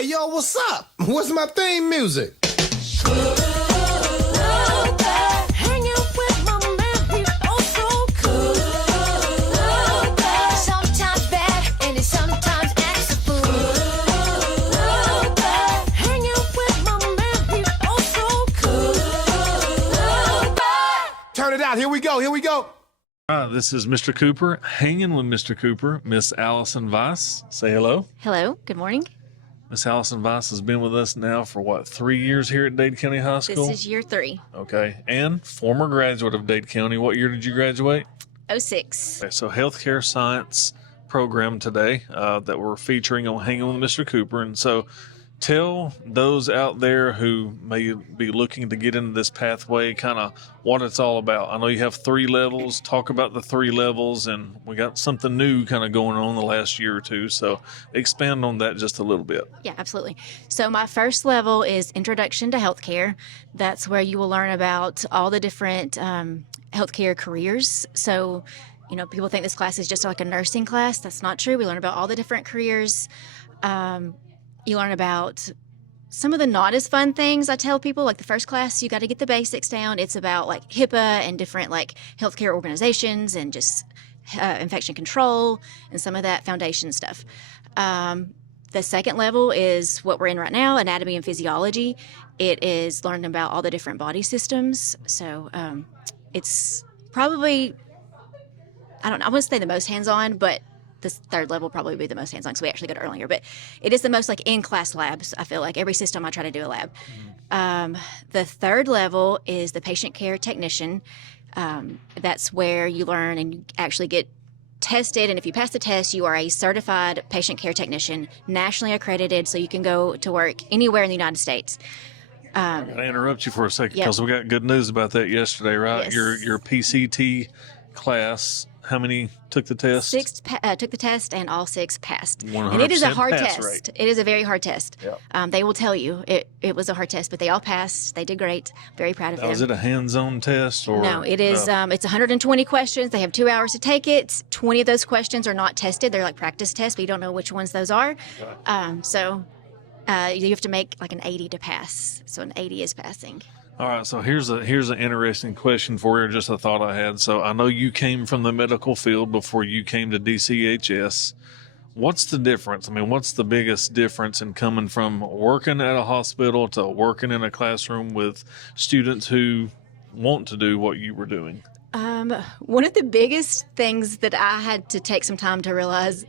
Hey, yo, what's up? What's my theme music? Hanging with my man, he's oh so good. Sometimes bad and he sometimes acts a fool. Hanging with my man, he's oh so good. Turn it out. Here we go. Here we go. This is Mr. Cooper, hanging with Mr. Cooper, Miss Allison Weiss. Say hello. Hello, good morning. Miss Allison Weiss has been with us now for 3 years here at Dade County High School? This is year 3. Okay. And former graduate of Dade County. What year did you graduate? 06. Okay, so healthcare science program today that we're featuring on Hanging with Mr. Cooper. And so tell those out there who may be looking to get into this pathway kind of what it's all about. I know you have 3 levels. Talk about the 3 levels, and we got something new kind of going on the last year or two. So expand on that just a little bit. Yeah, absolutely. So my first level is Introduction to Healthcare. That's where you will learn about all the different healthcare careers. So, you know, people think this class is just like a nursing class. That's not true. We learn about all the different careers. You learn about some of the not as fun things. I tell people, like the first class, you got to get the basics down. It's about like HIPAA and different like healthcare organizations and just infection control and some of that foundation stuff. The second level is what we're in right now, anatomy and physiology. It is learning about all the different body systems. So it's probably, I want to say the most hands-on, but this third level will probably be the most hands-on because we actually go to earlier. But it is the most like in-class labs. I feel like every system I try to do a lab. The third level is the patient care technician. That's where you learn and you actually get tested. And if you pass the test, you are a certified patient care technician, nationally accredited, so you can go to work anywhere in the United States. I gotta interrupt you for a second Yep. because we got good news about that yesterday, right? Yes. Your PCT class. How many took the test? 6 took the test, and all 6 passed. And it is a 100% hard pass test. rate. It is a very hard test. Yep. They will tell you it was a hard test, but they all passed. They did great. Very proud of Now, them. is it a hands-on test or No, it is. It's 120 questions. They have 2 hours to take it. 20 of those questions are not tested. They're like practice tests, but you don't know which ones those are. So you have to make like an 80 to pass. So an 80 is passing. All right, so here's an interesting question for you, just a thought I had. So I know you came from the medical field before you came to DCHS. What's the difference? I mean, what's the biggest difference in coming from working at a hospital to working in a classroom with students who want to do what you were doing? One of the biggest things that I had to take some time to realize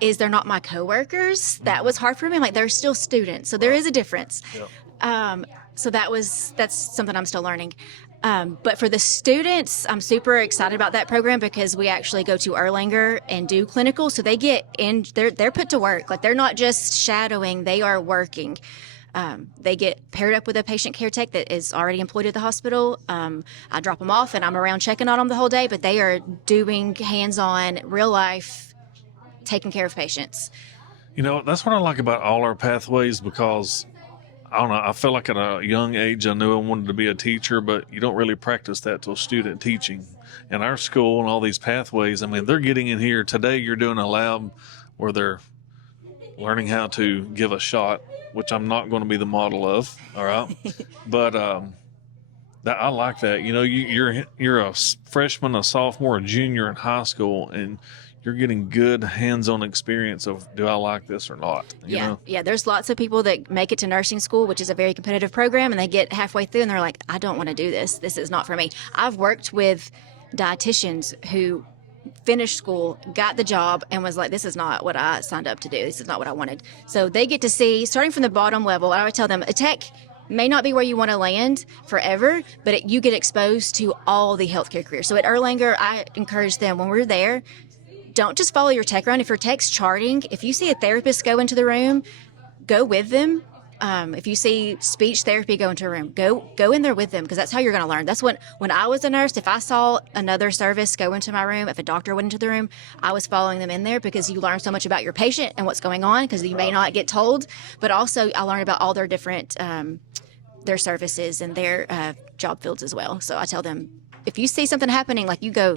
is they're not my coworkers. That was hard for me. Like, they're still students, so there is a difference. Yep. So that's something I'm still learning. But for the students, I'm super excited about that program because we actually go to Erlanger and do clinical. So they get in, they're put to work. Like, they're not just shadowing, they are working. They get paired up with a patient care tech that is already employed at the hospital. I drop them off and I'm around checking on them the whole day, but they are doing hands-on, real life, taking care of patients. You know, that's what I like about all our pathways because I don't know, I feel like at a young age I knew I wanted to be a teacher, but you don't really practice that till student teaching. And our school and all these pathways, I mean, they're getting in here. Today you're doing a lab where they're learning how to give a shot, which I'm not going to be the model of, all right? But I like that. You know, you're a freshman, a sophomore, a junior in high school, and you're getting good hands-on experience of, do I like this or not? You know? Yeah. There's lots of people that make it to nursing school, which is a very competitive program, and they get halfway through and they're like, I don't want to do this. This is not for me. I've worked with dietitians who finished school, got the job, and was like, this is not what I signed up to do. This is not what I wanted. So they get to see, starting from the bottom level, I would tell them, a tech may not be where you want to land forever, but you get exposed to all the healthcare careers. So at Erlanger, I encourage them, when we're there, don't just follow your tech around. If your tech's charting, if you see a therapist go into the room, go with them. If you see speech therapy go into a room, go in there with them, because that's how you're going to learn. That's when I was a nurse, if I saw another service go into my room, if a doctor went into the room, I was following them in there because you learn so much about your patient and what's going on because you may not get told. But also I learned about all their different their services and their job fields as well. So I tell them, if you see something happening, like you go.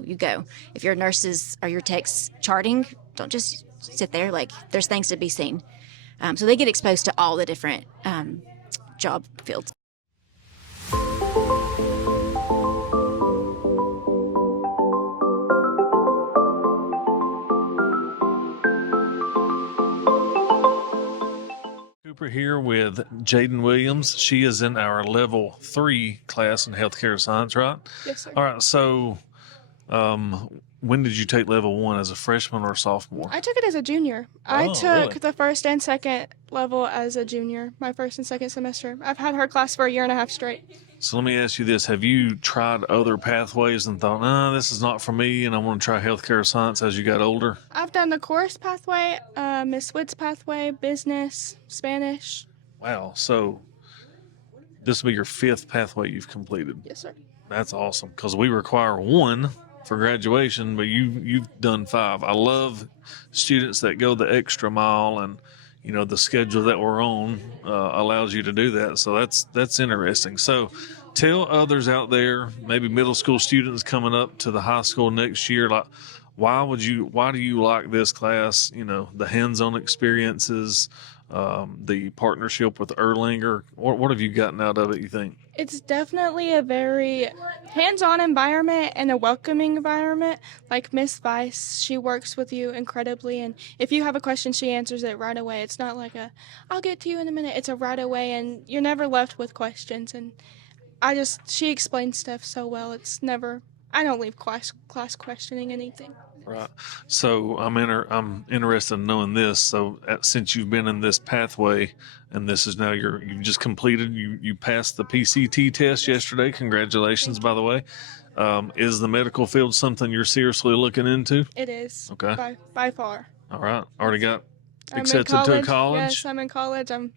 If your nurses or your techs charting, don't just sit there. Like, there's things to be seen. So they get exposed to all the different job fields. Cooper here with Jaden Williams. She is in our level 3 class in healthcare science, right? Yes, sir. All right. So, when did you take level 1, as a freshman or a sophomore? I took it as a junior. I Oh, took really? the first and second level as a junior, my first and second semester. I've had her class for a year and a half straight. So let me ask you this: have you tried other pathways and thought, "No, this is not for me," and I want to try healthcare science as you got older? I've done the course pathway, Miss Wood's pathway, business, Spanish. Wow. So this will be your 5th pathway you've completed. Yes, sir. That's awesome, because we require 1 for graduation, but you've done 5. I love students that go the extra mile, and the schedule that we're on allows you to do that. So that's interesting. So tell others out there, maybe middle school students coming up to the high school next year, like, why do you like this class? The hands-on experiences, the partnership with Erlanger. What have you gotten out of it, you think? It's definitely a very hands-on environment and a welcoming environment. Like Miss Vice, she works with you incredibly, and if you have a question, she answers it right away. It's not like I'll get to you in a minute. It's a right away, and you're never left with questions. And she explains stuff so well. I don't leave class questioning anything. Right. So I'm interested in knowing this. So since you've been in this pathway, and this is now you've just completed, you passed the PCT test yesterday. Congratulations, by the way. Is the medical field something you're seriously looking into? It is. Okay. By far. All right. Already got I'm in accepted to a college? Yes, I'm in college. I'm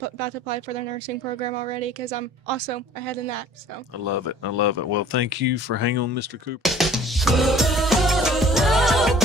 about to apply for the nursing program already because I'm also ahead in that. So I love it. Well, thank you for hanging on, Mr. Cooper. Oh,